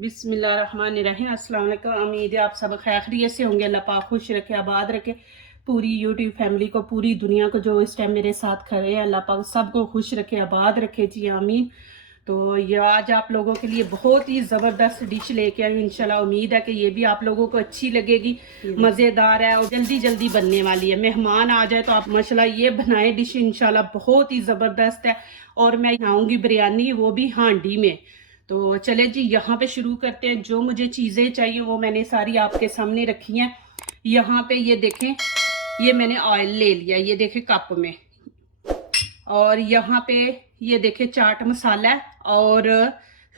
बिस्मिल्लाहिर्रहमानिर्रहीम। अस्सलाम वालेकुम। उम्मीद है आप सब खैरियत से होंगे। अल्लाह पाक खुश रखे, आबाद रखे पूरी यूट्यूब फैमिली को, पूरी दुनिया को जो इस टाइम मेरे साथ खड़े हैं। अल्लाह पाक सबको खुश रखे, आबाद रखे जी, आमीन। तो ये आज आप लोगों के लिए बहुत ही ज़बरदस्त डिश लेके आई। इंशाल्लाह उम्मीद है कि ये भी आप लोगों को अच्छी लगेगी, मज़ेदार है और जल्दी जल्दी बनने वाली है। मेहमान आ जाए तो आप माशाल्लाह ये बनाए डिश, इंशाल्लाह बहुत ही ज़बरदस्त है। और मैं बनाऊंगी बिरयानी, वो भी हांडी में। तो चले जी यहाँ पे शुरू करते हैं। जो मुझे चीज़ें चाहिए वो मैंने सारी आपके सामने रखी हैं। यहाँ पे ये देखें, ये मैंने ऑयल ले लिया, ये देखें कप में। और यहाँ पे ये देखें चाट मसाला है और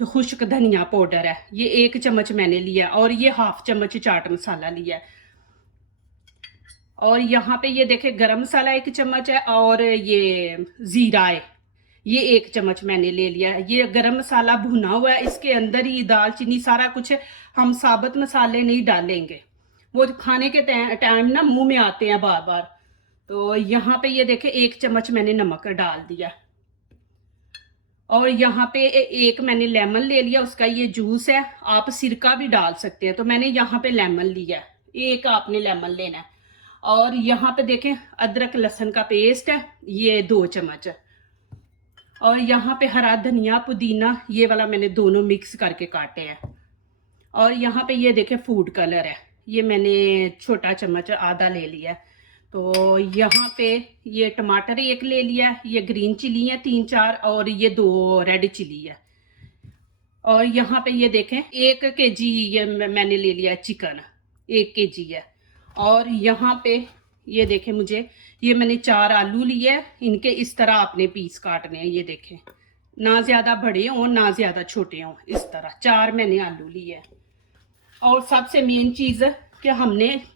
खुश्क धनिया पाउडर है, ये 1 चम्मच मैंने लिया। और ये 1/2 चम्मच चाट मसाला लिया है। और यहाँ पे ये देखें गरम मसाला 1 चम्मच है और ये ज़ीरा है, ये 1 चम्मच मैंने ले लिया है। ये गरम मसाला भुना हुआ है, इसके अंदर ही दालचीनी सारा कुछ है। हम साबुत मसाले नहीं डालेंगे, वो खाने के टाइम ना मुंह में आते हैं बार बार। तो यहाँ पे ये देखे 1 चम्मच मैंने नमक डाल दिया। और यहाँ पे एक मैंने लेमन ले लिया, उसका ये जूस है। आप सिरका भी डाल सकते हैं, तो मैंने यहाँ पे लेमन लिया है, एक आपने लेमन लेना है। और यहाँ पे देखें अदरक लहसुन का पेस्ट है, ये 2 चम्मच है। और यहाँ पे हरा धनिया पुदीना ये वाला मैंने दोनों मिक्स करके काटे हैं। और यहाँ पे ये देखें फूड कलर है, ये मैंने छोटा चम्मच आधा ले लिया है। तो यहाँ पे ये टमाटर 1 ले लिया है, ये ग्रीन चिली है 3-4 और ये 2 रेड चिली है। और यहाँ पे ये देखें 1 kg ये मैंने ले लिया है चिकन, 1 kg है। और यहाँ पे ये देखें मुझे ये मैंने 4 आलू लिए हैं, इनके इस तरह आपने पीस काटने हैं। ये देखें ना ज़्यादा बड़े हों ना ज़्यादा छोटे हों, इस तरह 4 मैंने आलू लिए हैं। और सबसे मेन चीज़ कि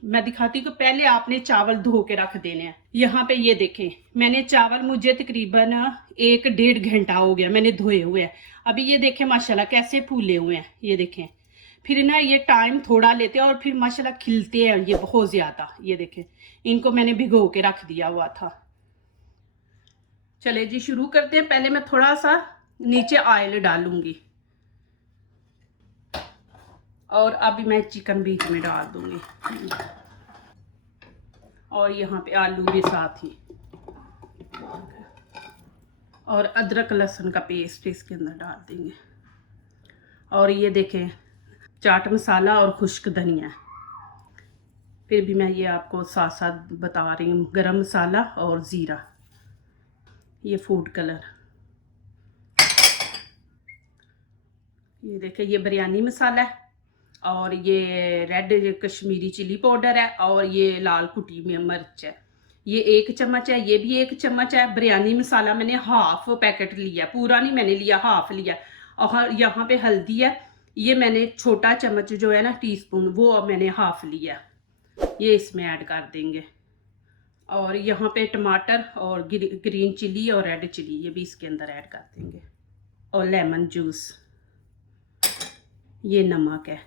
मैं दिखाती हूँ कि पहले आपने चावल धो के रख देने हैं। यहाँ पे ये देखें मैंने चावल मुझे तकरीबन 1-1.5 घंटा हो गया मैंने धोए हुए हैं। अभी ये देखें माशाल्लाह कैसे फूले हुए हैं, ये देखें। फिर ना ये टाइम थोड़ा लेते हैं और फिर माशाल्लाह खिलते हैं ये बहुत ज़्यादा। ये देखें इनको मैंने भिगो के रख दिया हुआ था। चले जी शुरू करते हैं। पहले मैं थोड़ा सा नीचे ऑयल डालूंगी और अभी मैं चिकन बीच में डाल दूंगी। और यहाँ पे आलू भी साथ ही, और अदरक लहसुन का पेस्ट इसके अंदर डाल देंगे। और ये देखें चाट मसाला और खुश्क धनिया। फिर भी मैं ये आपको साथ साथ बता रही हूँ, गरम मसाला और ज़ीरा, ये फूड कलर, ये देखें ये बिरयानी मसाला है। और ये रेड कश्मीरी चिली पाउडर है और ये लाल कुटी में मिर्च है, ये 1 चम्मच है। ये भी 1 चम्मच है। बिरयानी मसाला मैंने 1/2 पैकेट लिया, पूरा नहीं मैंने लिया, 1/2 लिया। और यहाँ पे हल्दी है, ये मैंने छोटा चम्मच जो है ना टीस्पून, वो मैंने 1/2 लिया, ये इसमें ऐड कर देंगे। और यहाँ पे टमाटर और ग्रीन चिली और रेड चिली ये भी इसके अंदर ऐड कर देंगे। और लेमन जूस, ये नमक है।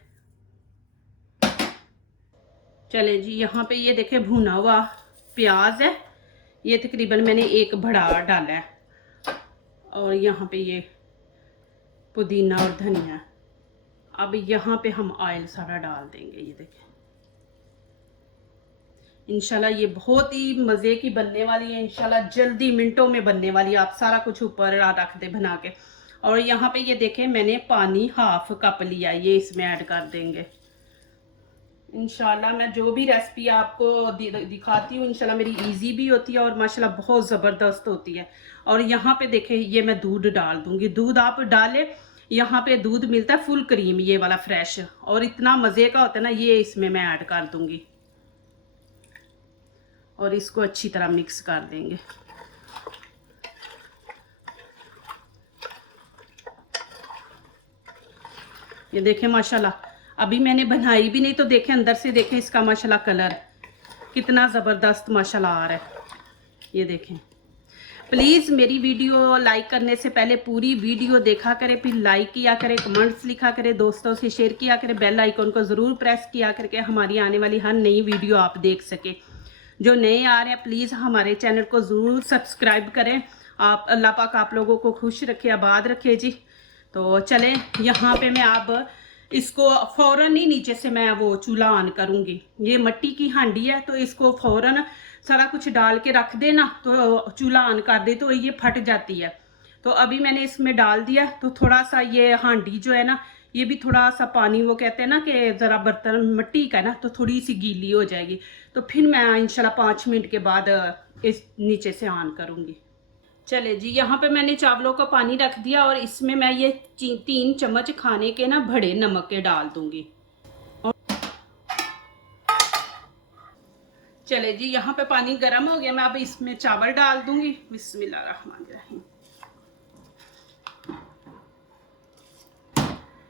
चले जी यहाँ पे ये देखें भुना हुआ प्याज है, ये तकरीबन मैंने 1 बड़ा डाला है। और यहाँ पे ये पुदीना और धनिया। अब यहाँ पे हम ऑयल सारा डाल देंगे। ये देखें इंशाल्लाह ये बहुत ही मज़े की बनने वाली है, इंशाल्लाह जल्दी मिनटों में बनने वाली है। आप सारा कुछ ऊपर रख दे बना के। और यहाँ पे ये देखें मैंने पानी 1/2 कप लिया, ये इसमें ऐड कर देंगे। इंशाल्लाह मैं जो भी रेसिपी आपको दिखाती हूँ इंशाल्लाह मेरी इजी भी होती है और माशाल्लाह बहुत ज़बरदस्त होती है। और यहाँ पे देखें ये मैं दूध डाल दूँगी। दूध आप डालें, यहाँ पे दूध मिलता है फुल क्रीम ये वाला फ्रेश, और इतना मज़े का होता है ना, ये इसमें मैं ऐड कर दूँगी। और इसको अच्छी तरह मिक्स कर देंगे। ये देखें माशाल्लाह अभी मैंने बनाई भी नहीं तो देखें अंदर से देखें इसका माशाल्लाह कलर कितना ज़बरदस्त माशाल्लाह आ रहा है। ये देखें प्लीज़ मेरी वीडियो लाइक करने से पहले पूरी वीडियो देखा करें, फिर लाइक किया करें, कमेंट्स लिखा करें, दोस्तों से शेयर किया करें, बेल आइकन को ज़रूर प्रेस किया करके हमारी आने वाली हर नई वीडियो आप देख सकें। जो नए आ रहे हैं प्लीज़ हमारे चैनल को ज़रूर सब्सक्राइब करें। आप अल्लाह पाक आप लोगों को खुश रखे, आबाद रखे जी। तो चलें यहाँ पे मैं अब इसको फौरन ही नीचे से मैं वो चूल्हा ऑन करूंगी। ये मिट्टी की हांडी है तो इसको फौरन सारा कुछ डाल के रख देना, तो चूल्हा ऑन कर दे तो ये फट जाती है। तो अभी मैंने इसमें डाल दिया, तो थोड़ा सा ये हांडी जो है ना, ये भी थोड़ा सा पानी, वो कहते हैं ना कि ज़रा बर्तन मिट्टी का ना, तो थोड़ी सी गीली हो जाएगी। तो फिर मैं इंशाल्लाह 5 मिनट के बाद इस नीचे से ऑन करूँगी। चले जी, यहाँ पे मैंने चावलों का पानी रख दिया और इसमें मैं ये 3 चम्मच खाने के ना बड़े नमक के डाल दूंगी। और चले जी, यहाँ पे पानी गर्म हो गया, मैं अब इसमें चावल डाल दूंगी। बिस्मिल्लाहिर्रहमानिर्रहीम।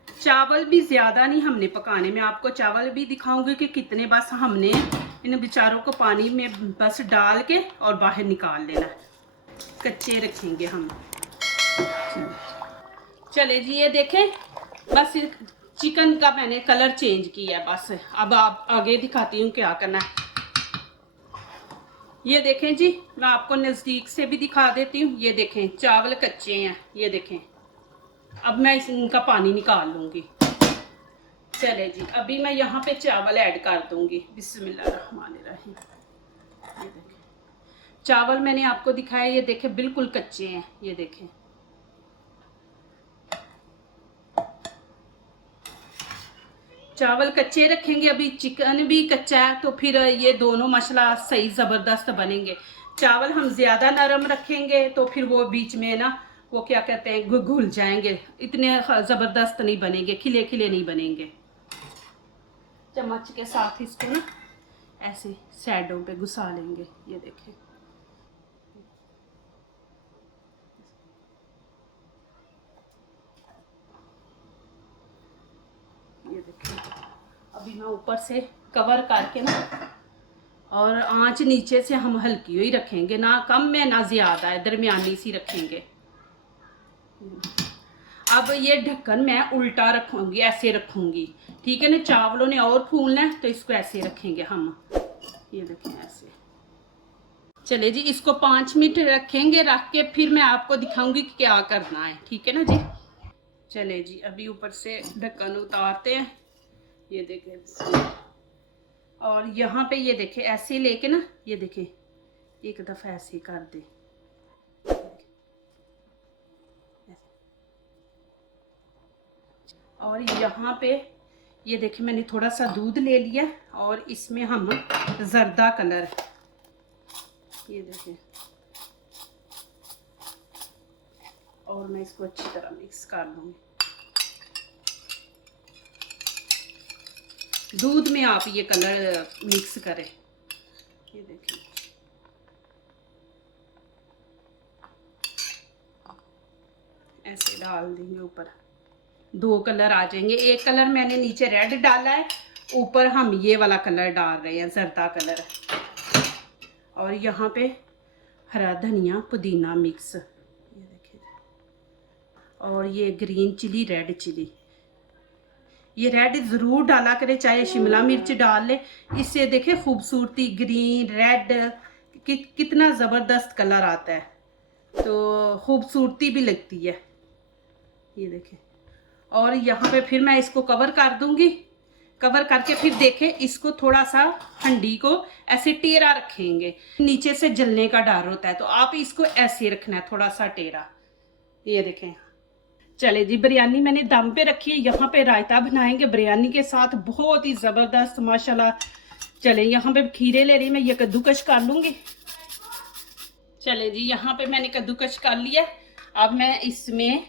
चावल भी ज़्यादा नहीं हमने पकाने, मैं आपको चावल भी दिखाऊंगी कि कितने, बस हमने इन बेचारों को पानी में बस डाल के और बाहर निकाल लेना है, कच्चे रखेंगे हम। चले जी, ये देखें, बस चिकन का मैंने कलर चेंज किया है बस। अब आप आगे दिखाती हूँ क्या करना है। ये देखें जी, मैं आपको नज़दीक से भी दिखा देती हूँ। ये देखें, चावल कच्चे हैं, ये देखें। अब मैं इनका पानी निकाल लूँगी। चले जी, अभी मैं यहाँ पे चावल ऐड कर दूँगी। बिस्मिल्लाहिर्रहमानिर्रहीम। ये देखें, चावल मैंने आपको दिखाया, ये देखें बिल्कुल कच्चे हैं, ये देखें। चावल कच्चे रखेंगे, अभी चिकन भी कच्चा है, तो फिर ये दोनों मसाला सही ज़बरदस्त बनेंगे। चावल हम ज़्यादा नरम रखेंगे तो फिर वो बीच में ना, वो क्या कहते हैं, घुल जाएंगे, इतने ज़बरदस्त नहीं बनेंगे, खिले खिले नहीं बनेंगे। चम्मच के साथ इसको ना ऐसे साइडों पे घुसा लेंगे, ये देखें। ये देखें, अभी मैं ऊपर से कवर करके ना, और आंच नीचे से हम हल्की ही रखेंगे, ना कम में ना ज़्यादा है, दरमियानी सी रखेंगे। अब ये ढक्कन मैं उल्टा रखूंगी, ऐसे रखूंगी, ठीक है ना। चावलों ने और फूलना है तो इसको ऐसे रखेंगे हम, ये देखें ऐसे। चले जी, इसको 5 मिनट रखेंगे, रख के फिर मैं आपको दिखाऊंगी कि क्या करना है, ठीक है ना जी। चले जी, अभी ऊपर से ढक्कन उतारते हैं, ये देखें। और यहाँ पे ये देखें, ऐसे लेके ना, ये देखें, एक दफ़ा ऐसे कर दे। और यहाँ पे ये देखें, मैंने थोड़ा सा दूध ले लिया और इसमें हम जर्दा कलर, ये देखें, और मैं इसको अच्छी तरह मिक्स कर लूँगी। दूध में आप ये कलर मिक्स करें, ये देखें। ऐसे डाल देंगे ऊपर, 2 कलर आ जाएंगे। एक कलर मैंने नीचे रेड डाला है, ऊपर हम ये वाला कलर डाल रहे हैं, जर्दा कलर। और यहाँ पे हरा धनिया पुदीना मिक्स, ये देखिए। और ये ग्रीन चिली, रेड चिली, ये रेड ज़रूर डाला करें, चाहे शिमला मिर्च डाल ले, इससे देखे खूबसूरती, ग्रीन रेड कितना ज़बरदस्त कलर आता है, तो खूबसूरती भी लगती है, ये देखें। और यहाँ पे फिर मैं इसको कवर कर दूंगी, कवर करके फिर देखें, इसको थोड़ा सा हंडी को ऐसे टेढ़ा रखेंगे, नीचे से जलने का डर होता है, तो आप इसको ऐसे रखना है, थोड़ा सा टेढ़ा, ये देखें। चले जी, बिरयानी मैंने दम पे रखी है, यहाँ पे रायता बनाएंगे बिरयानी के साथ, बहुत ही ज़बरदस्त माशाल्लाह। चले, यहाँ पे खीरे ले रही मैं, ये कद्दूकश कर लूँगी। चले जी, यहाँ पे मैंने कद्दूकश कर लिया, अब मैं इसमें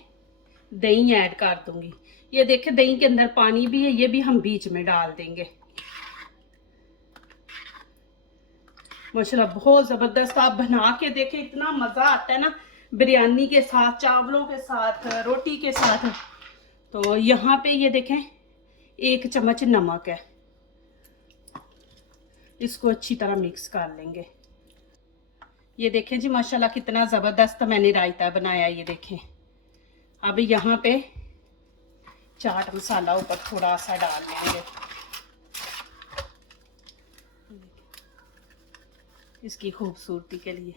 दही ऐड कर दूंगी। ये देखें, दही के अंदर पानी भी है, ये भी हम बीच में डाल देंगे। माशाल्लाह बहुत ज़बरदस्त, आप बना के देखें, इतना मज़ा आता है ना बिरयानी के साथ, चावलों के साथ, रोटी के साथ। तो यहाँ पे ये देखें, 1 चम्मच नमक है, इसको अच्छी तरह मिक्स कर लेंगे। ये देखें जी, माशाल्लाह कितना ज़बरदस्त मैंने रायता बनाया, ये देखें। अब यहाँ पे चाट मसाला ऊपर थोड़ा सा डाल लेंगे, इसकी खूबसूरती के लिए।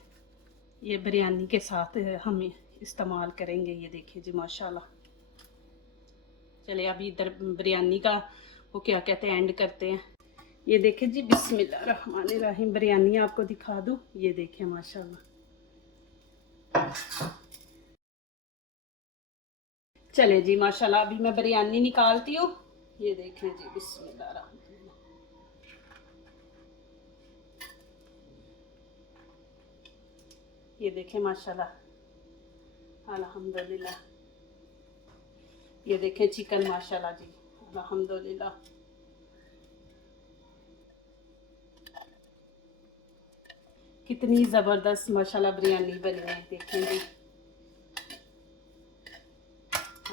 ये बिरयानी के साथ हम इस्तेमाल करेंगे, ये देखिए जी माशाल्लाह। चले अभी इधर बिरयानी का वो क्या कहते हैं एंड करते हैं। ये देखें जी, बिस्मिल्लाहिर्रहमानिर्रहीम, बिरयानी आपको दिखा दूँ। ये देखें माशाल्लाह। चले जी माशाल्लाह, अभी मैं बिरयानी निकालती हूँ। ये देखें जी, बिस्मिल्लाहिर्रहमानिर्रहीम। ये देखें माशाल्लाह, अल्हम्दुलिल्लाह। ये देखें चिकन माशाल्लाह जी, अल्हम्दुलिल्लाह। कितनी ज़बरदस्त माशाल्लाह बिरयानी बनी है, देखें जी,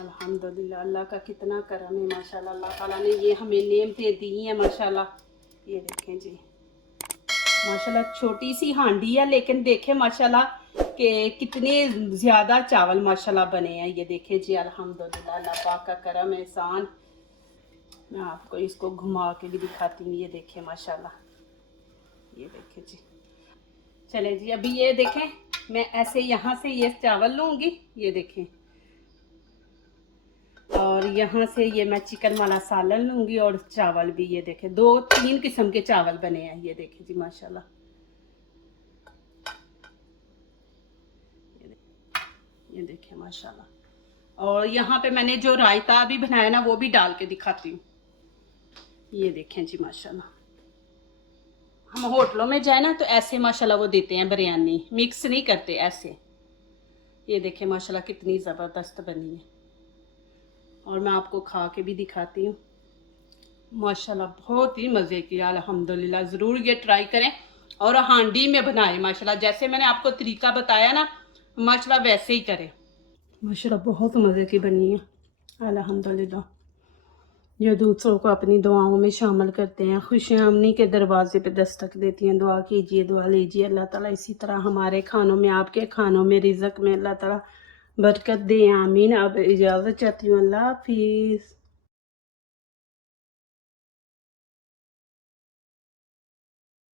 अल्हम्दुलिल्लाह। अल्लाह का कितना करम है माशाल्लाह, अल्लाह ताला ने ये हमें नेमतें दी हैं माशाल्लाह। ये देखें जी माशाल्लाह, छोटी सी हांडी है लेकिन देखें माशाल्लाह कि कितने ज़्यादा चावल माशाल्लाह बने हैं। ये देखें जी, अल्हम्दुलिल्लाह, अल्लाह पाक का करम एहसान। मैं आपको इसको घुमा के भी दिखाती हूँ। ये देखें माशाल्लाह, ये देखें जी। चलें जी, अभी ये देखें, मैं ऐसे यहाँ से ये चावल लूँगी, ये देखें, और यहाँ से ये मैं चिकन वाला सालन लूँगी और चावल भी। ये देखें, 2-3 किस्म के चावल बने हैं। ये देखें जी माशाल्लाह, ये देखें माशाल्लाह। और यहाँ पे मैंने जो रायता भी बनाया ना, वो भी डाल के दिखाती हूँ। ये देखें जी माशाल्लाह। हम होटलों में जाए ना तो ऐसे माशाल्लाह वो देते हैं बिरयानी, मिक्स नहीं करते, ऐसे। ये देखें माशाल्लाह, कितनी ज़बरदस्त बनी है। और मैं आपको खा के भी दिखाती हूँ। माशाल्लाह बहुत ही मज़े की, अल्हम्दुलिल्लाह। ज़रूर ये ट्राई करें और हांडी में बनाएं माशाल्लाह, जैसे मैंने आपको तरीका बताया ना माशाल्लाह वैसे ही करें। माशाल्लाह बहुत मज़े की बनी है, अल्हम्दुलिल्लाह। जो दूसरों को अपनी दुआओं में शामिल करते हैं, खुशियाँ उन्हीं के दरवाजे पे दस्तक देती हैं। दुआ कीजिए, दुआ लीजिए, अल्लाह ताला इसी तरह हमारे खानों में, आपके खानों में, रिज़्क़ में अल्लाह ताला बरकत दे, आमीन। अब इजाज़त चाहती हूँ, अल्लाह हाफिज़।